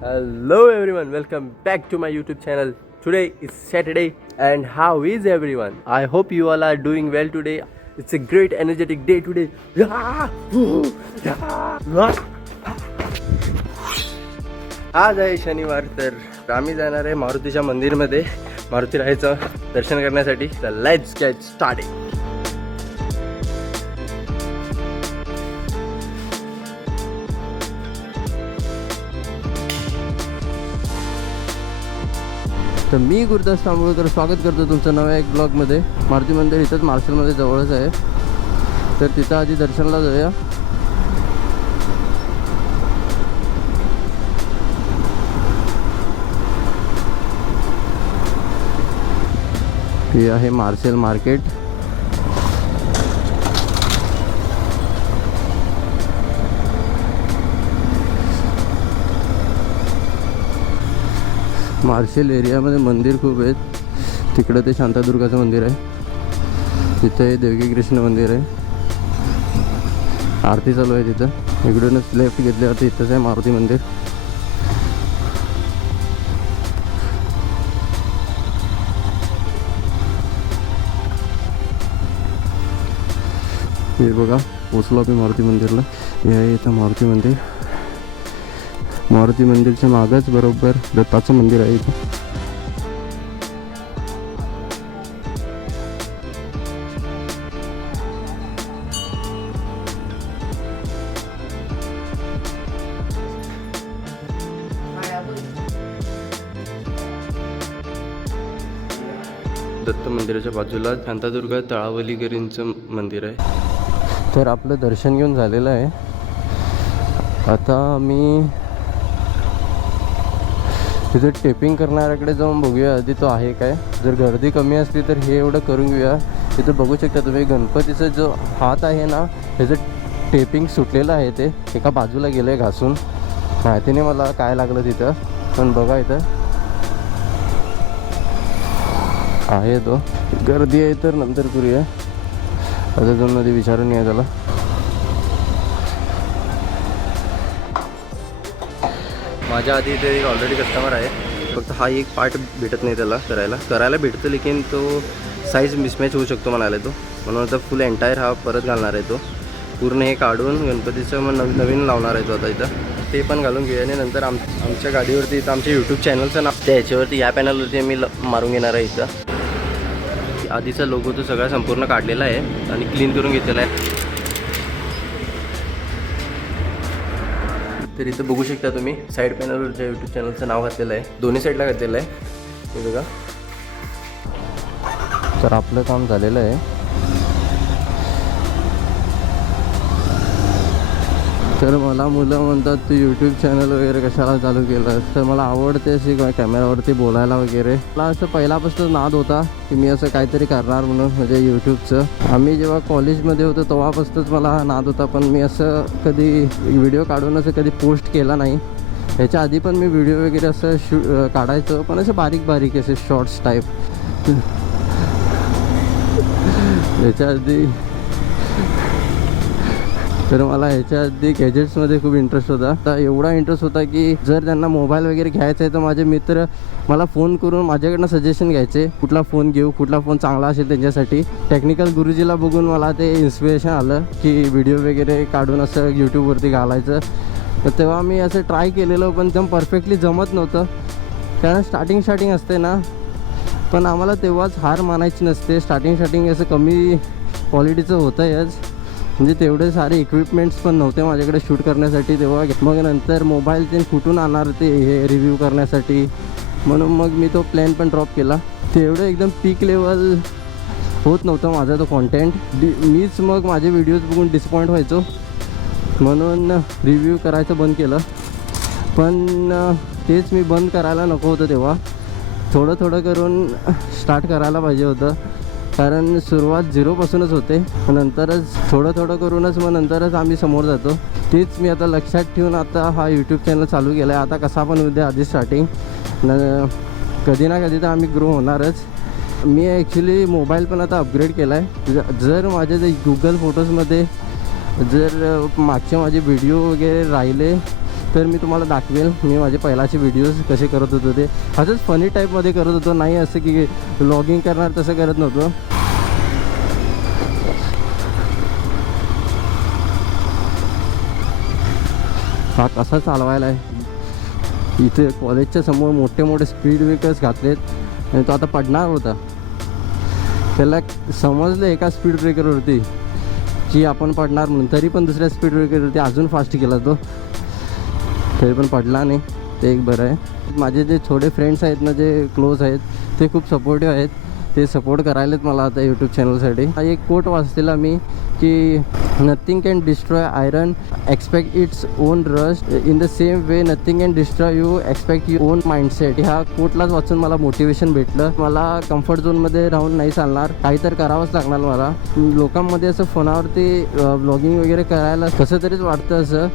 Hello everyone, welcome back to my YouTube channel. Today is Saturday and how is everyone? I hope you all are doing well today. It's a great energetic day today. आज आहे शनिवार, तर आम्ही जाणार आहे मारुतीच्या मंदिरमध्ये मारुती रायाचं दर्शन करण्यासाठी. तर लेट्स गेट स्टार्टेड. तर मी गुरुदास तांबोळकर स्वागत करतो तुमचं नव्या एक ब्लॉगमध्ये. मारुती मंदिर इथंच मार्शलमध्ये जवळच आहे, तर तिथं आधी दर्शनाला जाऊया. हे आहे मार्शल मार्केट. मार्शल एरियामध्ये मंदिर खूप आहेत. तिकडं ते शांतादुर्गाचं मंदिर आहे, तिथे देवकी कृष्ण मंदिर आहे, आरती चालू आहे तिथं. इकडूनच लेफ्ट घेतल्यावरती इथंच आहे मारुती मंदिर. हे बघा, पोचलो मी मारुती मंदिरला. हे आहे इथं मारुती मंदिर. मारुती मंदिरच्या मागच बरोबर दत्ताचं मंदिर आहे इथं. दत्त मंदिराच्या बाजूला शांतादुर्गा तळावलीकरींचं मंदिर आहे. तर आपलं दर्शन घेऊन झालेलं आहे. आता मी तिथे टेपिंग करणाऱ्याकडे जाऊन बघूया आधी तो आहे काय. जर गर्दी कमी असली तर हे एवढं करून घेऊया. तिथं बघू शकता तुम्ही, गणपतीचा जो हात आहे ना, ह्याचं टेपिंग सुटलेलं आहे. ते एका बाजूला गेलं आहे घासून. माहिती नाही मला काय लागलं तिथं, पण बघा इथं आहे तो. गर्दी आहे तर नंतर करूया. आता जाऊन मध्ये विचारून या त्याला. माझ्या आधी इथे एक ऑलरेडी कस्टमर आहे, फक्त हा एक पार्ट भेटत नाही त्याला करायला भेटतं, लेकिन तो साईज मिसमॅच होऊ शकतो म्हणाला तो. म्हणून आता फुल एंटायर हा परत घालणार आहे. तो पूर्ण हे काढून गणपतीचं मग नवीन लावणार आहे तो. आता इथं ते पण घालून घेऊया आणि नंतर आमच्या गाडीवरती इथं आमच्या यूट्यूब चॅनलचं नाव त्याच्यावरती या पॅनलवरती मी मारून घेणार आहे. इथं आधीचा लोगो तो सगळा संपूर्ण काढलेला आहे आणि क्लीन करून घेतलेला आहे. तर इथं बघू शकता तुम्ही, साईड पॅनलवरच्या यूट्यूब चॅनलचं नाव घातलेलं आहे. दोन्ही साईडला घातलेलं आहे, हे बघा. तर आपलं काम झालेलं आहे. तर मला मुलं म्हणतात तू यूट्यूब चॅनल वगैरे कशाला चालू केलं. तर मला आवडते अशी कॅमेरावरती बोलायला वगैरे. मला असं पहिल्यापासून नाद होता की मी असं काहीतरी करणार म्हणून, म्हणजे यूट्यूबचं. आम्ही जेव्हा कॉलेजमध्ये होतो तेव्हापासूनच मला हा नाद होता, पण मी असं कधी व्हिडिओ काढून असं कधी पोस्ट केला नाही. ह्याच्या आधी पण मी व्हिडिओ वगैरे असं काढायचं, पण असं बारीक बारीक असे शॉर्ट्स टाईप. ह्याच्या आधी तर मला ह्याच्या आधी गॅजेट्समध्ये खूप इंटरेस्ट होता. तर एवढा इंटरेस्ट होता की जर त्यांना मोबाईल वगैरे घ्यायचा आहे तर माझे मित्र मला फोन करून माझ्याकडनं सजेशन घ्यायचे, कुठला फोन घेऊ, कुठला फोन चांगला असेल त्यांच्यासाठी. टेक्निकल गुरुजीला बघून मला ते इन्स्पिरेशन आलं की व्हिडिओ वगैरे काढून असं यूट्यूबवरती घालायचं. तर तेव्हा मी असं ट्राय केलेलं, पण एकदम परफेक्टली जमत नव्हतं. कारण स्टार्टिंग असते ना, पण आम्हाला तेव्हाच हार मानायची नसते. स्टार्टिंग असं कमी क्वालिटीचं होतं आहेच, म्हणजे तेवढे सारे इक्विपमेंट्स पण नव्हते माझ्याकडे शूट करण्यासाठी तेव्हा. मग नंतर मोबाईल ते कुठून आणणार ते हे रिव्ह्यू करण्यासाठी, म्हणून मग मी तो प्लॅन पण ड्रॉप केला. ते एवढं एकदम पीक लेवल होत नव्हतं माझा तो कॉन्टेंट. मीच मग माझे व्हिडिओज बघून डिसपॉईंट व्हायचो, म्हणून रिव्ह्यू करायचं बंद केलं. पण तेच मी बंद करायला नको होतं तेव्हा. थोडं करून स्टार्ट करायला पाहिजे होतं, कारण सुरुवात झिरोपासूनच होते. नंतरच थोडं करूनच मग नंतरच आम्ही समोर जातो. तेच मी आता लक्षात ठेवून आता हा यूट्यूब चॅनल चालू केला आहे. आता कसा पण उद्या आधी स्टार्टिंग कधी ना कधी तर आम्ही ग्रो होणारच. मी ॲक्च्युली मोबाईल पण आता अपग्रेड केला आहे. जर माझे ते गुगल फोटोजमध्ये जर मागचे माझे व्हिडिओ वगैरे राहिले तर मी तुम्हाला दाखवेल मी माझे पहिलाचे व्हिडिओज कसे करत होतो ते. असंच फनी टाईपमध्ये करत होतो, नाही असं की व्लॉगिंग करणार तसं करत नव्हतो. हा कसा चालवायला आहे. इथे कॉलेजच्या समोर मोठे मोठे स्पीड ब्रेकर्स घातलेत आणि तो आता पडणार होता. त्याला समजलं एका स्पीड ब्रेकरवरती की आपण पडणार म्हणून, तरी पण दुसऱ्या स्पीड ब्रेकरवरती अजून फास्ट केला तो, तरी पण पडला नाही. ते एक बरं आहे. माझे जे थोडे फ्रेंड्स आहेत ना, जे क्लोज आहेत, ते खूप सपोर्टिव्ह आहेत. ते सपोर्ट करायलेत मला आता यूट्यूब चॅनलसाठी. हा एक कोट वाचलेला मी की nothing can destroy iron expect its own rust, in the same way nothing can destroy you expect you on mindset. ह्या कोटलाच वाचून मला मोटिवेशन भेटलं. मला कम्फर्ट झोनमध्ये राहून नाही चालणार, काही तर करावंच लागणार मला. लोकांमध्ये असं फोनावरती व्लॉगिंग वगैरे करायला कसं तरीच वाटतं, असं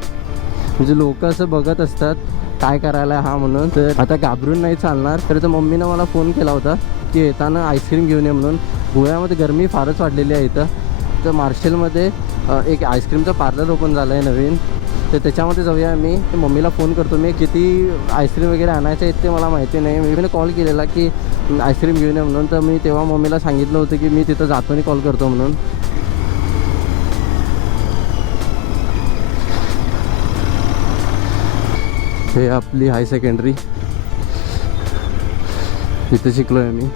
म्हणजे लोक असं बघत असतात काय करायला हा म्हणून. तर आता घाबरून नाही चालणार. तर मम्मीनं मला फोन केला होता की येताना आईस्क्रीम घेऊन ये म्हणून. गोव्यामध्ये गरमी फारच वाढलेली आहे इथं. तर मार्शलमध्ये एक आईस्क्रीमचं पार्लर ओपन झालं आहे नवीन, तर त्याच्यामध्ये जाऊया. मी मम्मीला फोन करतो. मी किती आईस्क्रीम वगैरे आणायचं आहे ते मला माहिती नाही. मी कॉल केलेला की आईस्क्रीम घेऊन ये म्हणून. तर मी तेव्हा मम्मीला सांगितलं होतं की मी तिथं जातो आणि कॉल करतो म्हणून. हे आपली हाय सेकंडरी, इथं शिकलो आहे मी.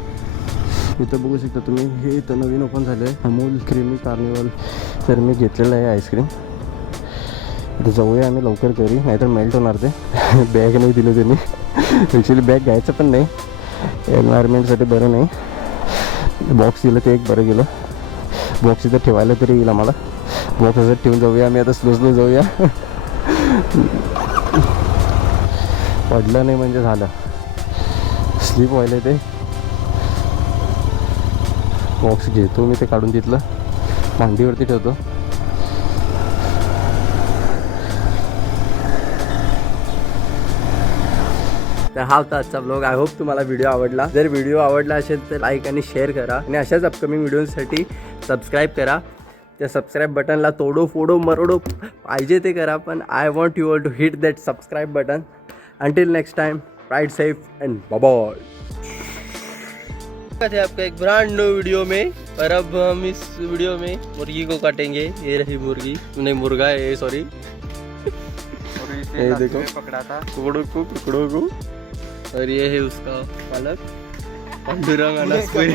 इथं बघू शकता तुम्ही, हे इथं नवीन ओपन झालं आहे अमूल क्रीमी कार्निवल. तर मी घेतलेलं आहे आईस्क्रीम. इथं जाऊया आम्ही लवकर घरी, नाहीतर मेल्ट होणार ते. बॅग नाही दिलं त्यांनी. ॲक्च्युली बॅग घ्यायचं पण नाही, एन्व्हायरमेंटसाठी बरं नाही. बॉक्स दिलं ते एक बरं गेलं. बॉक्स इथं ठेवायला तरी येईल आम्हाला. बॉक्स असं ठेवून जाऊया आम्ही आता. स्लो जाऊया. पडलं नाही म्हणजे झालं, स्लीप व्हायला ते. बॉक्स घेतो मी ते काढून, तिथलं मांडीवरती ठेवतो. तर हा होता आजचा ब्लॉग. आय होप तुम्हाला व्हिडिओ आवडला. जर व्हिडिओ आवडला असेल तर लाईक आणि शेअर करा, आणि अशाच अपकमिंग व्हिडिओसाठी सबस्क्राईब करा. त्या सबस्क्राईब बटनला तोडो फोडो मरोडो पाहिजे ते करा, पण I want you all to hit that subscribe button. Until next time, ride safe and bye bye. थे आपका एक ब्रांड न्यू वीडियो में, और अब हम इस वीडियो में मुर्गी को काटेंगे. ये रही मुर्गी, नहीं मुर्गा है, सॉरी. ये देखो पकड़ा था टुकड़ों को. और ये है उसका पालक, पांडुरंग अनसपुरी.